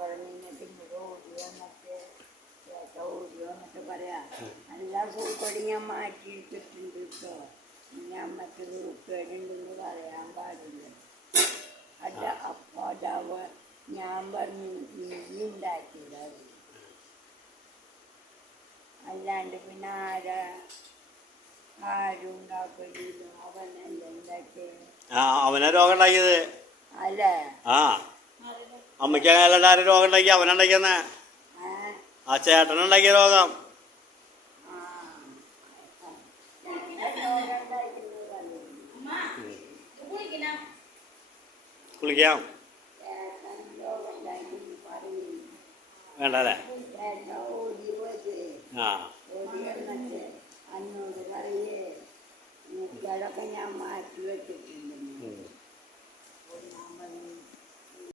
പറഞ്ഞിട്ട് ഇവിടെ ഓടിയോ എന്നൊക്കെ ചേട്ട ഓടിയോ എന്നൊക്കെ പറയാം. എല്ലാ സൂക്കടി ഞാൻ മാറ്റിയിട്ടിട്ടുണ്ട് കേട്ടോ. ഞാൻ മറ്റൊരു ഉപ്പേടുണ്ടെന്ന് പറയാൻ പാടില്ല. അല്ല അപ്പോൾ അതാവ ഞാൻ പറഞ്ഞു നീ ഉണ്ടാക്കിയത്. അല്ലാണ്ട് പിന്നെ ആരും ഉണ്ടാക്കില്ല. അവനല്ല ഉണ്ടാക്കിയത്. അവനാ രോഗം ഉണ്ടാക്കിയത് അല്ലേ? ആ അമ്മയ്ക്ക് അങ്ങനെ ആരും രോഗം ഉണ്ടാക്കി അവനുണ്ടാക്കിയെന്നേ. ആ ചേട്ടനുണ്ടാക്കിയ രോഗം. കുളിക്കാം വേണ്ട അല്ലേ? ആ